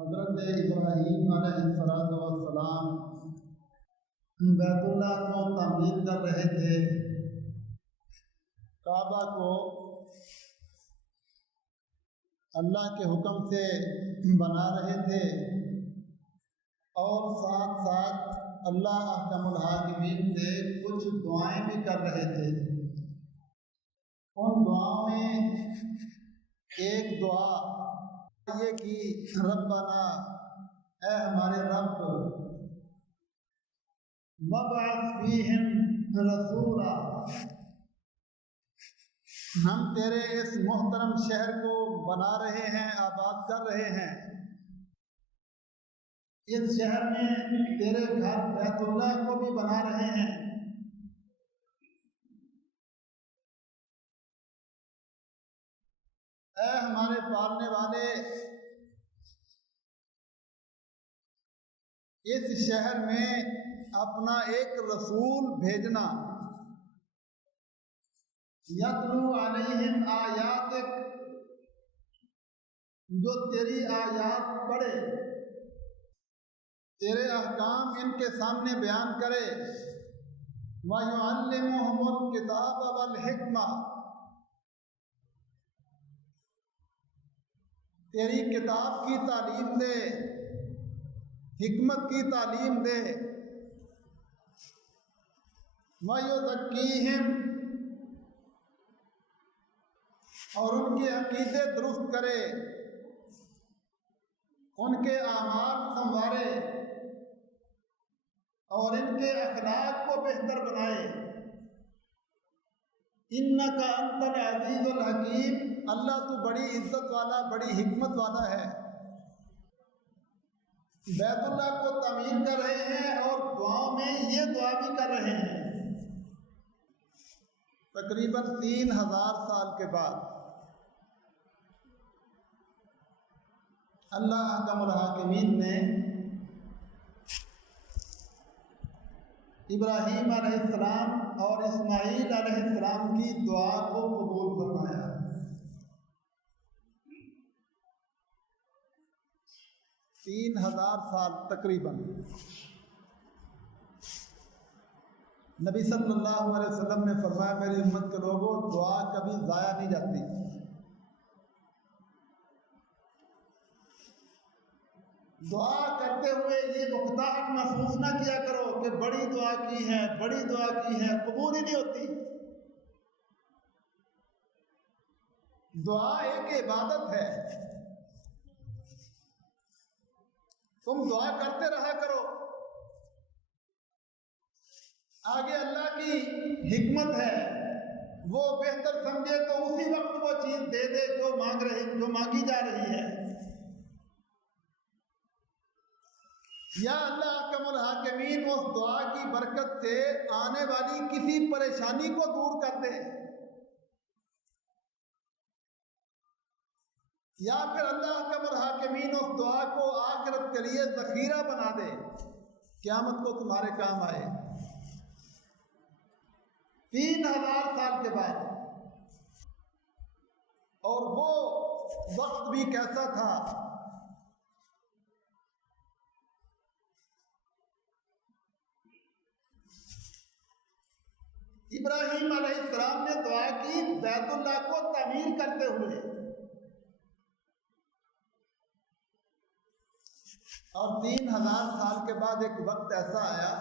حضرت ابراہیم علیہ السلام بیت اللہ کو تعمیر کر رہے تھے، کعبہ کو اللہ کے حکم سے بنا رہے تھے، اور ساتھ ساتھ اللہ احکم الحاکمین سے کچھ دعائیں بھی کر رہے تھے۔ ان دعاؤں میں ایک دعا یہ کہ ربنا، اے ہمارے رب، وابعث فیہم رسولا، ہم تیرے اس محترم شہر کو بنا رہے ہیں، آباد کر رہے ہیں، اس شہر میں تیرے گھر بیت اللہ کو بھی بنا رہے ہیں، اے ہمارے پالنے والے، اس شہر میں اپنا ایک رسول بھیجنا، یتلو علیہم آیاتک، جو تیری آیات پڑھے، تیرے احکام ان کے سامنے بیان کرے، وَيُعَلِّمُهُمُ الْكِتَابَ وَالْحِکْمَةَ، تیری کتاب کی تعلیم دے، حکمت کی تعلیم دے، وَيُزَکِّیہم، اور ان کے عقیدے درست کرے، ان کے اعمال سنوارے، اور ان کے اخلاق کو بہتر بنائے۔ انک انت العزیز الحکیم، اللہ تو بڑی عزت والا، بڑی حکمت والا ہے۔ بیت اللہ کو تعمیر کر رہے ہیں اور دعاؤں میں یہ دعا بھی کر رہے ہیں۔ تقریباً 3000 سال کے بعد اللہ احکم الحاکمین نے ابراہیم علیہ السلام اور اسماعیل علیہ السلام کی دعا کو قبول فرمایا۔ تین 3000 سال تقریباً نبی صلی اللہ علیہ وسلم نے فرمایا، میری امت کے لوگوں، دعا کبھی ضائع نہیں جاتی۔ دعا کرتے ہوئے یہ مقتاحت محسوس نہ کیا کرو کہ بڑی دعا کی ہے، بڑی دعا کی ہے، قبول ہی نہیں ہوتی۔ دعا ایک عبادت ہے، تم دعا کرتے رہا کرو، آگے اللہ کی حکمت ہے، وہ بہتر سمجھے تو اسی وقت وہ چیز دے دے جو مانگی جا رہی ہے، یا اللہ احکم الحاکمین اس دعا کی برکت سے آنے والی کسی پریشانی کو دور کر دے، یا پھر اللہ احکم الحاکمین اس دعا کو آخرت کے لیے ذخیرہ بنا دے، قیامت کو تمہارے کام آئے۔ 3000 سال کے بعد، اور وہ وقت بھی کیسا تھا، ابراہیم علیہ السلام نے دعا کی بیت اللہ کو تعمیر کرتے ہوئے، اور 3000 سال کے بعد ایک وقت ایسا آیا،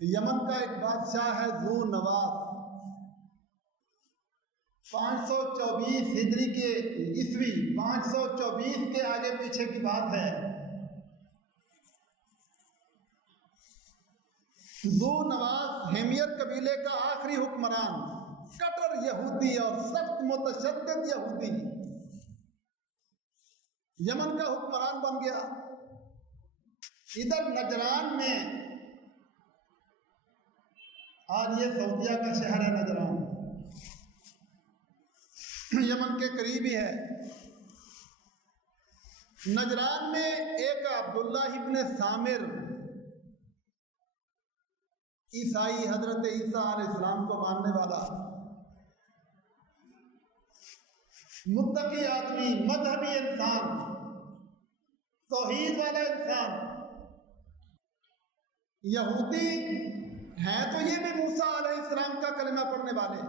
یمن کا ایک بادشاہ ہے ذو نواس، 524 ہجری کے عیسوی، 524 کے آگے پیچھے کی بات ہے۔ ذو نواس ہیمیر قبیلے کا آخری حکمران، کٹر یہودی اور سخت متشدد یہودی، یمن کا حکمران بن گیا۔ ادھر نجران میں، آج یہ سعودیہ کا شہر ہے نجران، یمن کے قریب ہی ہے۔ نجران میں ایک عبداللہ ابن سامر، عیسائی، حضرت عیسیٰ علیہ السلام کو ماننے والا، متقی آدمی، مذہبی انسان، توحید والا انسان۔ یہودی ہیں تو یہ بھی موسیٰ علیہ السلام کا کلمہ پڑھنے والے،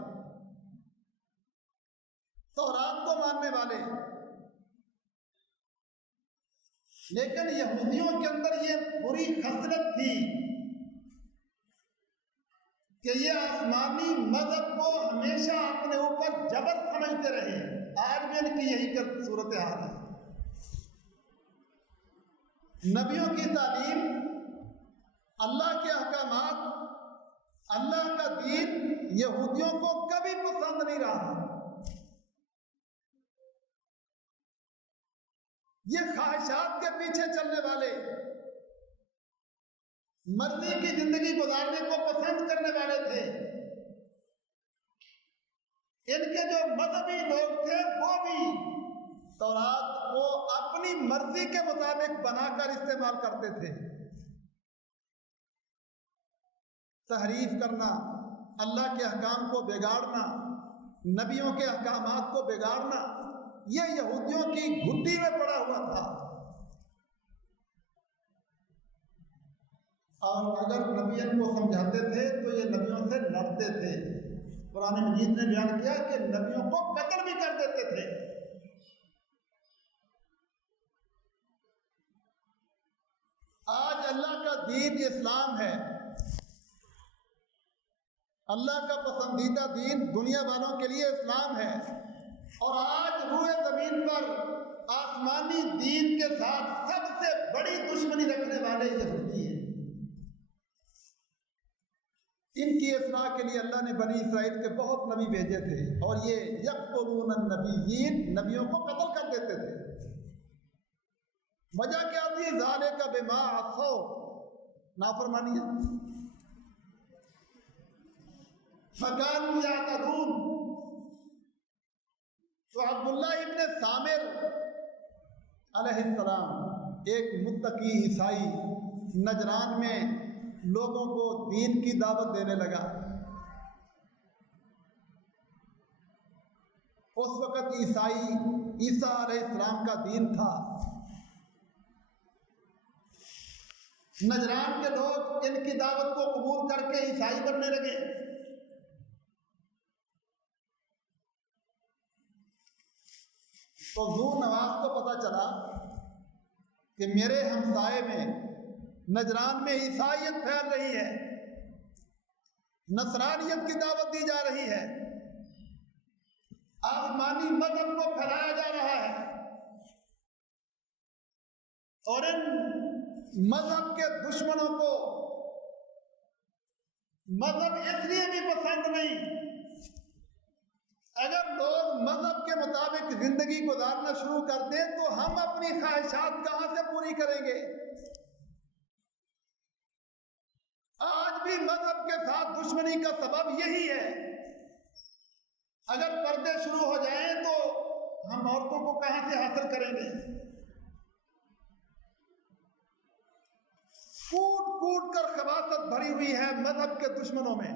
تورات کو ماننے والے، لیکن یہودیوں کے اندر یہ بری خصلت تھی کہ یہ آسمانی مذہب کو ہمیشہ اپنے اوپر جبر سمجھتے رہے۔ آج بھی ان کی یہی صورتحال ہے۔ نبیوں کی تعلیم، اللہ کے احکامات، اللہ کا دین یہودیوں کو کبھی پسند نہیں رہا۔ یہ خواہشات کے پیچھے چلنے والے، مرضی کی زندگی گزارنے کو پسند کرنے والے تھے۔ ان کے جو مذہبی لوگ تھے وہ بھی تورات کو اپنی مرضی کے مطابق بنا کر استعمال کرتے تھے۔ تحریف کرنا، اللہ کے احکام کو بگاڑنا، نبیوں کے احکامات کو بگاڑنا، یہ یہودیوں کی گھٹی میں پڑا ہوا تھا۔ اور اگر نبیوں کو سمجھاتے تھے تو یہ نبیوں سے لڑتے تھے۔ قرآن مجید نے بیان کیا کہ نبیوں کو قتل بھی کر دیتے تھے۔ آج اللہ کا دین اسلام ہے، اللہ کا پسندیدہ دین دنیا والوں کے لیے اسلام ہے، اور آج روئے زمین پر آسمانی دین کے ساتھ سب سے بڑی دشمنی رکھنے والے یہودی ہیں۔ ان کی اصلاح کے لیے اللہ نے بنی اسرائیل کے بہت نبی بھیجے تھے، اور یہ یقتلون النبیین، نبیوں کو قتل کر دیتے تھے۔ وجہ کیا تھی؟ ذالک بما عصوا، نافرمانی، فکانوا یعتدون۔ تو عبداللہ ابن سامر علیہ السلام، ایک متقی عیسائی، نجران میں لوگوں کو دین کی دعوت دینے لگا۔ اس وقت عیسیٰ علیہ السلام کا دین تھا۔ نجران کے لوگ ان کی دعوت کو قبول کر کے عیسائی بننے لگے۔ تو ذو نواس کو پتہ چلا کہ میرے ہمسائے میں نجران میں عیسائیت پھیل رہی ہے، نصرانیت کی دعوت دی جا رہی ہے، آسمانی مذہب کو پھیلایا جا رہا ہے، اور ان مذہب کے دشمنوں کو مذہب اس لیے بھی پسند نہیں۔ اگر لوگ مذہب کے مطابق زندگی گزارنا شروع کر دیں تو ہم اپنی خواہشات کہاں سے پوری کریں گے؟ آج بھی مذہب کے ساتھ دشمنی کا سبب یہی ہے۔ اگر پردے شروع ہو جائیں تو ہم عورتوں کو کہاں سے حاصل کریں گے؟ کوٹ کوٹ کر خباثت بھری ہوئی ہے مذہب کے دشمنوں میں۔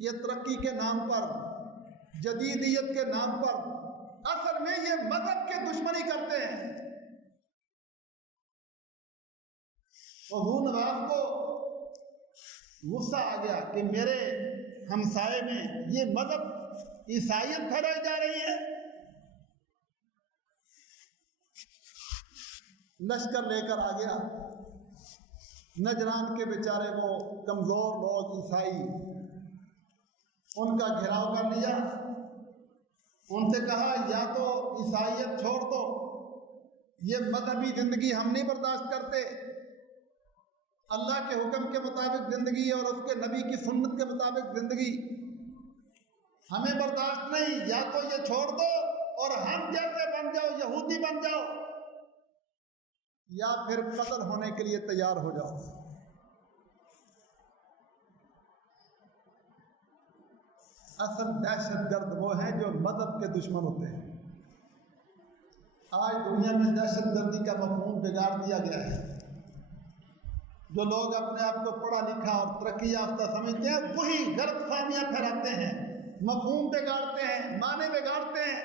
یہ ترقی کے نام پر، جدیدیت کے نام پر، اصل میں یہ مذہب کے دشمنی کرتے ہیں۔ ذو نواس کو غصہ آ گیا کہ میرے ہمسائے میں یہ مذہب عیسائیت پھیلائی جا رہی ہے۔ لشکر لے کر آ گیا۔ نجران کے بیچارے وہ کمزور لوگ عیسائی، ان کا گھیراؤ کر لیا۔ ان سے کہا یا تو عیسائیت چھوڑ دو، یہ مذہبی زندگی ہم نہیں برداشت کرتے، اللہ کے حکم کے مطابق زندگی اور اس کے نبی کی سنت کے مطابق زندگی ہمیں برداشت نہیں، یا تو یہ چھوڑ دو اور ہم جیسے بن جاؤ، یہودی بن جاؤ، یا پھر قتل ہونے کے لیے تیار ہو جاؤ۔ اصل دہشت گرد وہ ہیں جو مذہب کے دشمن ہوتے ہیں۔ آج دنیا میں دہشت گردی کا مفہوم بگاڑ دیا گیا ہے۔ جو لوگ اپنے آپ کو پڑھا لکھا اور ترقی یافتہ سمجھتے ہیں وہی غلط فہمیاں پھیلاتے ہیں، مفہوم بگاڑتے ہیں، معنی بگاڑتے ہیں۔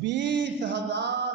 20,000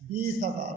20,000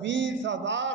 20,000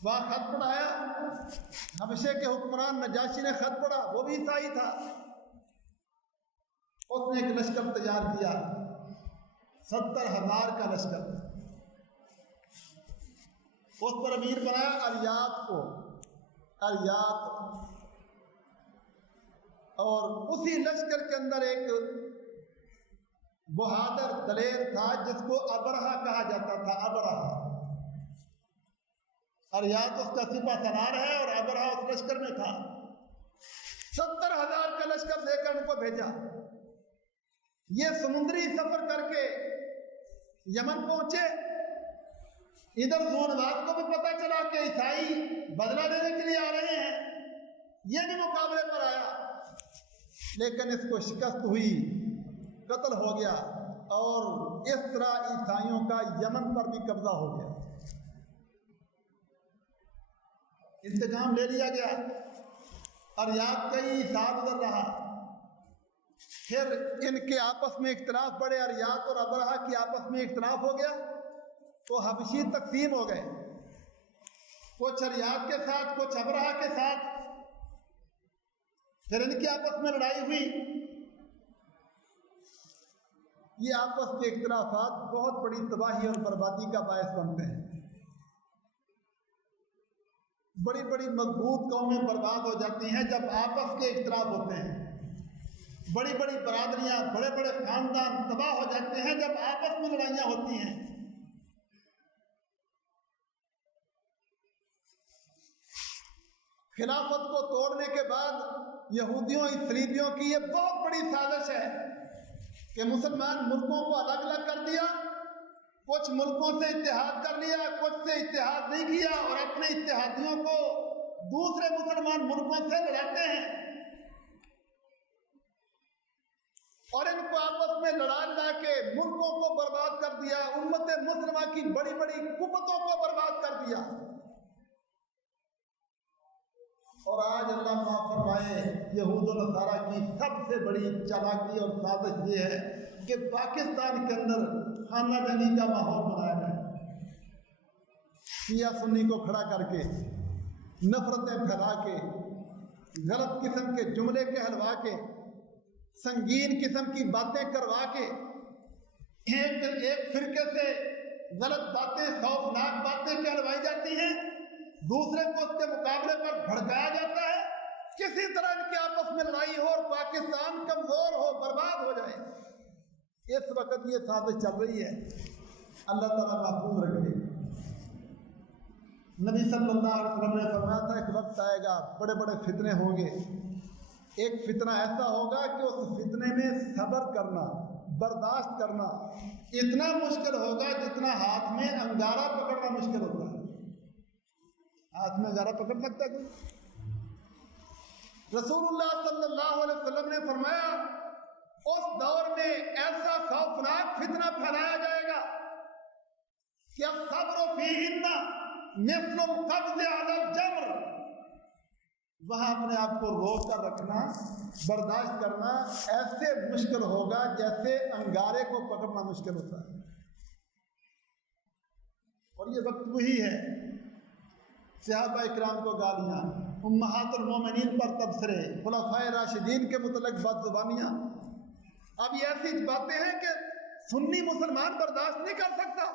وہاں خط پڑھایا، حبشے کے حکمران نجاشی نے خط پڑھا، وہ بھی عیسائی تھا، اس نے ایک لشکر تیار کیا، 70,000 کا لشکر، اس پر امیر بنایا اریات کو، اریات، اور اسی لشکر کے اندر ایک بہادر دلیر تھا جس کو ابرہہ کہا جاتا تھا، ابرہہ، اریات اس کا سپہ سالار ہے اور ابرہہ اس لشکر میں تھا۔ 70,000 کا لشکر دے کر ان کو بھیجا، یہ سمندری سفر کر کے یمن پہنچے۔ ادھر زونواز کو بھی پتا چلا کہ عیسائی بدلہ لینے کے لیے آ رہے ہیں، یہ بھی مقابلے پر آیا، لیکن اس کو شکست ہوئی، قتل ہو گیا، اور اس طرح عیسائیوں کا یمن پر بھی قبضہ ہو گیا، انتقام لے لیا گیا۔ اریات کئی سال ادھر رہا، پھر ان کے آپس میں اختلاف بڑھے، اریات اور ابرہہ کی آپس میں اختلاف ہو گیا، تو حبشی تقسیم ہو گئے، کچھ اریات کے ساتھ، کچھ ابرہہ کے ساتھ، پھر ان کی آپس میں لڑائی ہوئی۔ یہ آپس کے اختلافات بہت بڑی تباہی اور بربادی کا باعث بنتے ہیں، بڑی بڑی مضبوط قومیں برباد ہو جاتی ہیں جب آپس کے اختلاف ہوتے ہیں، بڑی بڑی برادریاں، بڑے بڑے خاندان تباہ ہو جاتے ہیں جب آپس میں لڑائیاں ہوتی ہیں۔ خلافت کو توڑنے کے بعد یہودیوں اسرائیلیوں کی یہ بہت بڑی سازش ہے کہ مسلمان ملکوں کو الگ الگ کر دیا، کچھ ملکوں سے اتحاد کر لیا، کچھ سے اتحاد نہیں کیا، اور اپنے اتحادیوں کو دوسرے مسلمان ملکوں سے لڑاتے ہیں، اور ان کو آپس میں لڑا لڑا کے ملکوں کو برباد کر دیا، امت مسلمہ کی بڑی بڑی قوتوں کو برباد کر دیا۔ اور آج اللہ معاف فرمائے، یہود و نصارہ کی سب سے بڑی چالاکی اور سازش یہ ہے کہ پاکستان کے اندر خانہ جنگی کا ماحول بنایا جائے، شیعہ سنی کو کھڑا کر کے، نفرتیں پھیلا کے، غلط قسم کے جملے کہلوا کے، سنگین قسم کی باتیں کروا کے، ایک فرقے سے غلط باتیں، خوفناک باتیں کہلوائی جاتی ہیں، دوسرے کو اس کے مقابلے پر بھڑکایا جاتا ہے، کسی طرح ان کے آپس میں لڑائی ہو اور پاکستان کمزور ہو، برباد ہو جائے۔ اس وقت یہ سازش چل رہی ہے، اللہ تعالیٰ محفوظ رکھے۔ نبی صلی اللہ علیہ وسلم نے فرمایا تھا ایک وقت آئے گا بڑے بڑے فتنے ہوں گے، ایک فتنہ ایسا ہوگا کہ اس فتنے میں صبر کرنا، برداشت کرنا اتنا مشکل ہوگا جتنا ہاتھ میں انگارہ پکڑنا مشکل ہوتا ہے۔ ہاتھ میں انگارہ پکڑ سکتا ہے کوئی؟ رسول اللہ صلی اللہ علیہ وسلم نے فرمایا اس دور میں ایسا خوفناک فتنہ پھیلایا جائے گا کہ الصبر فیہن مثل القبض علی الجمر، وہاں اپنے آپ کو روک کر رکھنا، برداشت کرنا ایسے مشکل ہوگا جیسے انگارے کو پکڑنا مشکل ہوتا ہے۔ اور یہ وقت وہی ہے، صحابہ اکرام کو گالیاں، امہات المومنین پر تبصرے، خلفائے راشدین کے متعلق بد زبانیاں، اب یہ ایسی باتیں ہیں کہ سنی مسلمان برداشت نہیں کر سکتا۔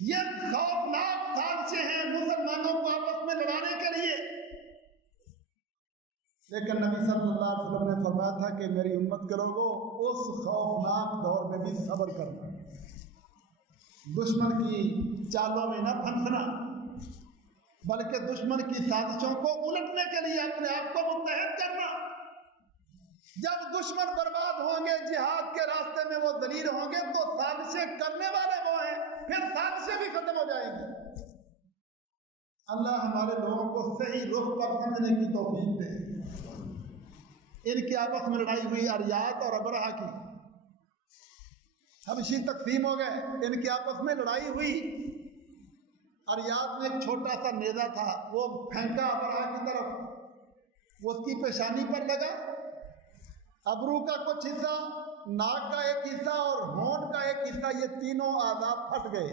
یہ خوفناک سازشیں ہیں مسلمانوں کو آپس میں لڑانے کے لیے، لیکن نبی صلی اللہ علیہ وسلم نے فرمایا تھا کہ میری امت کرو گو اس خوفناک دور میں بھی صبر کرنا، دشمن کی چالوں میں نہ پھنسنا، بلکہ دشمن کی سازشوں کو الٹنے کے لیے اپنے آپ کو متحد کرنا۔ جب دشمن برباد ہوں گے، جہاد کے راستے میں وہ ذلیل ہوں گے، تو سازشیں کرنے والے وہ ہیں، پھر سازشیں بھی ختم ہو جائیں گی۔ اللہ ہمارے لوگوں کو صحیح رخ پر سمجھنے کی توفیق دے۔ ان کی آپس میں لڑائی ہوئی اریات اور ابرہہ کی، حبشی تقسیم ہو گئے، ان کی آپس میں لڑائی ہوئی۔ اریات میں ایک چھوٹا سا نیزہ تھا، وہ پھینکا ابرہہ کی طرف، وہ اس کی پیشانی پر لگا، ابرو کا کچھ حصہ، ناک کا ایک حصہ اور ہونٹ کا ایک حصہ، یہ تینوں اعضاء پھٹ گئے۔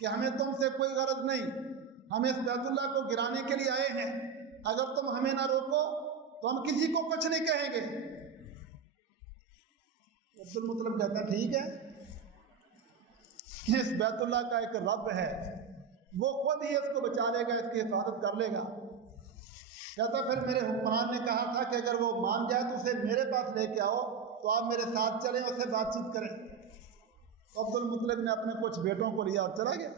کہ ہمیں تم سے کوئی غرض نہیں، ہم اس بیت اللہ کو گرانے کے لیے آئے ہیں، اگر تم ہمیں نہ روکو تو ہم کسی کو کچھ نہیں کہیں گے۔ عبد المطلب کہتا ہے ٹھیک ہے، اس بیت اللہ کا ایک رب ہے، وہ خود ہی اس کو بچا لے گا، اس کی حفاظت کر لے گا۔ کہتا پھر میرے حکمران نے کہا تھا کہ اگر وہ مان جائے تو اسے میرے پاس لے کے آؤ، تو آپ میرے ساتھ چلیں، اس سے بات چیت کریں۔ عبد المطلب نے اپنے کچھ بیٹوں کو لیا اور چلا گیا۔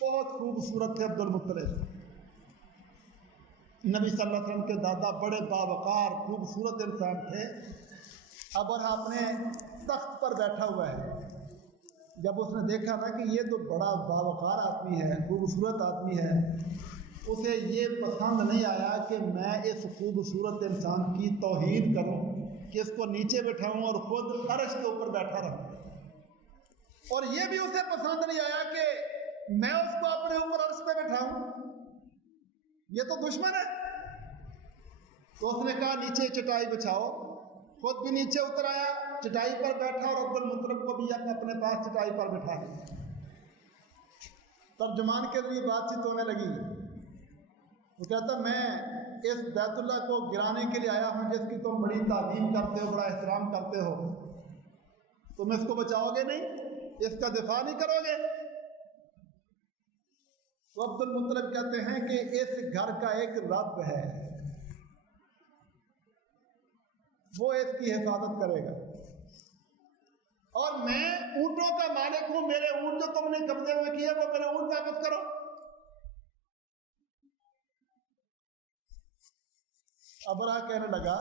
بہت خوبصورت تھے عبد المطلب، نبی صلی اللہ علیہ وسلم کے دادا، بڑے باوقار خوبصورت انسان تھے۔ ابرہہ اپنے تخت پر بیٹھا ہوا ہے، جب اس نے دیکھا تھا کہ یہ تو بڑا باوقار آدمی ہے، خوبصورت آدمی ہے، اسے یہ پسند نہیں آیا کہ میں اس خوبصورت انسان کی توہین کروں، کہ اس کو نیچے بٹھاؤں اور خود عرش کے اوپر بیٹھا رہوں، اور یہ بھی اسے پسند نہیں آیا کہ میں اس کو اپنے اوپر عرش پہ بٹھاؤں، یہ تو دشمن ہے۔ تو اس نے کہا نیچے چٹائی بچھاؤ، خود بھی نیچے اتر آیا، چٹائی پر بیٹھا، اور عبد المطلب کو بھی اپنے پاس چٹائی پر بٹھا دیا۔ ترجمان کے ذریعے بات چیت ہونے لگی۔ وہ کہتا میں اس بیت اللہ کو گرانے کے لیے آیا ہوں، جس کی تم بڑی تعظیم کرتے ہو، بڑا احترام کرتے ہو، تم اس کو بچاؤ گے نہیں، اس کا دفاع نہیں کرو گے؟ تو عبد المطلب کہتے ہیں کہ اس گھر کا ایک رب ہے، وہ اس کی حفاظت کرے گا، اور میں اونٹوں کا مالک ہوں، میرے اونٹ جو تم نے قبضے میں کیے وہ میرے اونٹ واپس کرو۔ ابرہہ کہنے لگا،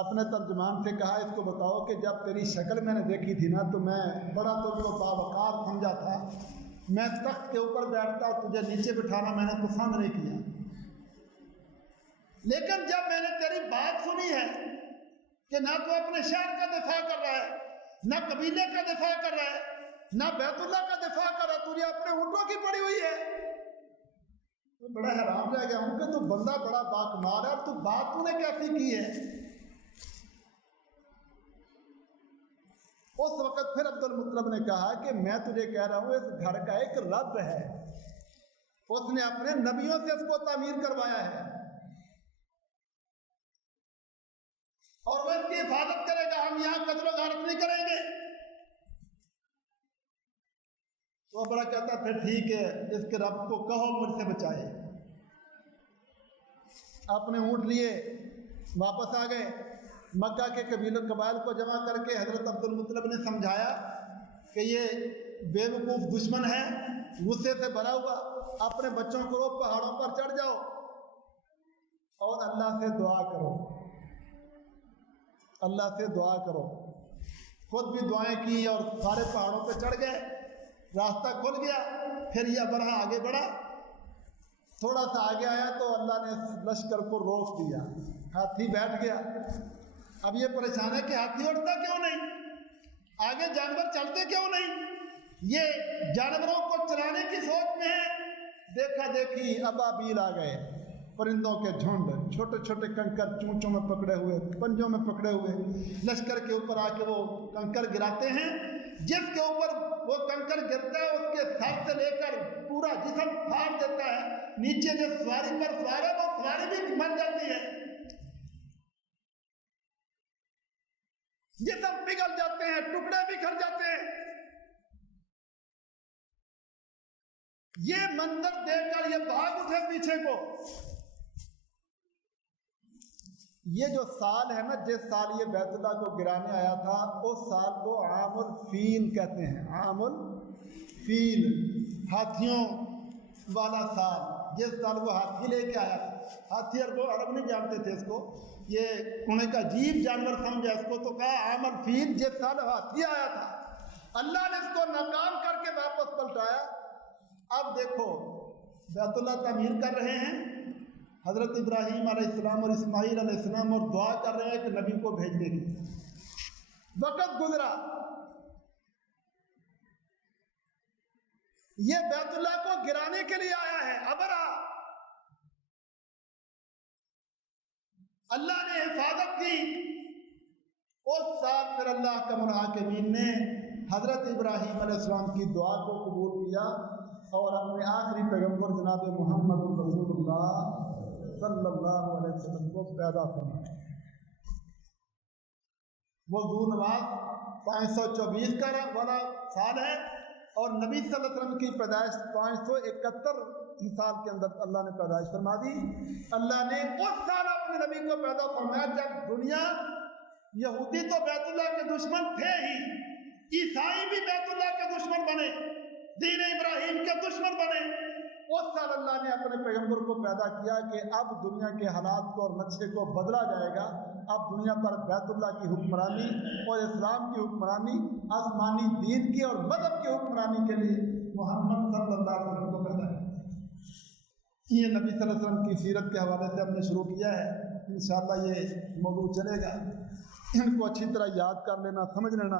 اپنے ترجمان سے کہا اس کو بتاؤ کہ جب تیری شکل میں نے دیکھی تھی نا تو میں بڑا تجھ کو باوقار سمجھا تھا، میں تخت کے اوپر بیٹھتا اور تجھے نیچے بٹھانا میں نے پسند نہیں کیا، لیکن جب میں نے تیری بات سنی ہے کہ نہ تو اپنے شہر کا دفاع کر رہا ہے، نہ قبیلے کا دفاع کر رہا ہے، نہ بیت اللہ کا دفاع کر رہا ہے، تجھے اپنے اونٹوں کی پڑی ہوئی ہے، تو بڑا حیران رہ گیا ہوں کہ تو بندہ بڑا باکمال ہے، اور تو بات تو نے کیسی کی ہے؟ اس وقت پھر عبد المطلب نے کہا کہ میں تجھے کہہ رہا ہوں اس گھر کا ایک رب ہے، اس نے اپنے نبیوں سے اس کو تعمیر کروایا ہے، اور وہ اس کی حفاظت کرے گا، ہم یہاں قتل و غارت نہیں کریں گے۔ تو بڑا کہتا پھر ٹھیک ہے، اس کے رب کو کہو مجھ سے بچائے۔ اپنے اونٹ لیے واپس آ گئے، مکہ کے قبائل کو جمع کر کے حضرت عبد المطلب نے سمجھایا کہ یہ بے وقوف دشمن ہے، غصے سے بھرا ہوا، اپنے بچوں کو رو پہاڑوں پر چڑھ جاؤ اور اللہ سے دعا کرو، اللہ سے دعا کرو۔ خود بھی دعائیں کی اور سارے پہاڑوں پہ چڑھ گئے، راستہ کھل گیا۔ پھر یہ ابرہہ آگے بڑھا، تھوڑا سا آگے آیا تو اللہ نے لشکر کو روک دیا، ہاتھی بیٹھ گیا۔ اب یہ پریشان ہے کہ ہاتھی اٹھتا کیوں نہیں، آگے جانور چلتے کیوں نہیں، یہ جانوروں کو چلانے کی سوچ میں ہے۔ دیکھا دیکھی ابابیل آ گئے، پرندوں کے جھنڈ، چھوٹے چھوٹے کنکر چونچوں میں پکڑے ہوئے، پنجوں میں پکڑے ہوئے، لشکر کے اوپر آ کے وہ کنکر گراتے ہیں۔ جس کے اوپر وہ کنکر گرتا ہے اس کے سر سے لے کر پورا جسم پھاڑ دیتا ہے، نیچے جو سواری پر سوار ہے وہ سواری بھی مر جاتی ہے، جسم پگھل جاتے ہیں، ٹکڑے بکھر جاتے ہیں۔ یہ منظر دیکھ کر یہ بھاگ اٹھے پیچھے کو۔ یہ جو سال ہے نا، جس سال یہ بیت اللہ کو گرانے آیا تھا، اس سال کو عام الفیل کہتے ہیں، عام الفیل، ہاتھیوں والا سال۔ جس سال وہ ہاتھی لے کے آیا تھا، ہاتھی عرب نہیں جانتے تھے اس کو، یہ انہیں کا عجیب جانور سمجھا اس کو، تو کہا عام الفیل، جس سال ہاتھی آیا تھا۔ اللہ نے اس کو ناکام کر کے واپس پلٹایا۔ اب دیکھو بیت اللہ تعمیر کر رہے ہیں، حضرت ابراہیم علیہ السلام اور اسماعیل علیہ السلام، اور دعا کر رہے ہیں کہ نبی کو بھیجنے کی۔ وقت گزرا، یہ بیت اللہ کو گرانے کے لیے آیا ہے ابرہہ۔ اللہ نے حفاظت کی۔ اس سال پھر اللہ کا منعقمین نے حضرت ابراہیم علیہ السلام کی دعا کو قبول کیا اور اپنے آخری پیغمبر جناب محمد رسول اللہ صلی اللہ علیہ وسلم کو پیدا فرمایا۔ وہ ذو نواز 524 کا والا سال ہے اور نبی صلی اللہ علیہ وسلم کی پیدائش 571 سال کے اندر اللہ نے پیدائش فرما دی۔ اللہ نے اس سال اپنے نبی کو پیدا فرمایا جب دنیا، یہودی تو بیت اللہ کے دشمن تھے ہی، عیسائی بھی بیت اللہ کے دشمن بنے، دین ابراہیم کے دشمن بنے۔ اس سال اللہ نے اپنے پیغمبر کو پیدا کیا کہ اب دنیا کے حالات کو اور نقشے کو بدلا جائے گا۔ اب دنیا پر بیت اللہ کی حکمرانی اور اسلام کی حکمرانی، آسمانی دین کی اور مذہب کی حکمرانی کے لیے محمد صلی اللہ علیہ وسلم کو پیدا ہے۔ یہ نبی صلی اللہ علیہ وسلم کی سیرت کے حوالے سے ہم نے شروع کیا ہے، انشاءاللہ یہ موضوع چلے گا۔ ان کو اچھی طرح یاد کر لینا، سمجھ لینا۔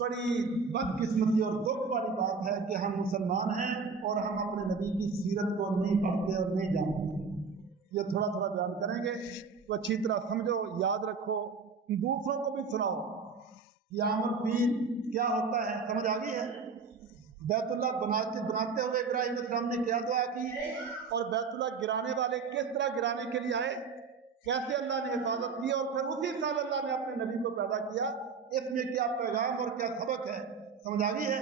بڑی بدقسمتی اور دکھ والی بات ہے کہ ہم مسلمان ہیں اور ہم اپنے نبی کی سیرت کو نہیں پڑھتے اور نہیں جانتے۔ یہ تھوڑا تھوڑا بیان کریں گے تو اچھی طرح سمجھو، یاد رکھو، دوسروں کو بھی سناؤ۔ قیام الفیل کیا ہوتا ہے سمجھ آ گئی ہے؟ بیت اللہ بناتے ہوئے ابراہیم علیہ السلام نے کیا دعا کی اور بیت اللہ گرانے والے کس طرح گرانے کے لیے آئے، کیسے اللہ نے حفاظت کی، اور پھر اسی سال اللہ نے اپنے نبی کو پیدا کیا۔ اس میں کیا پیغام اور کیا سبق ہے سمجھ آ گئی ہے؟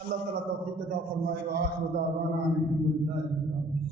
اللہ تعالیٰ توفیق عطا فرمائے۔ وآخر دعوانا ان الحمد للہ رب العالمین۔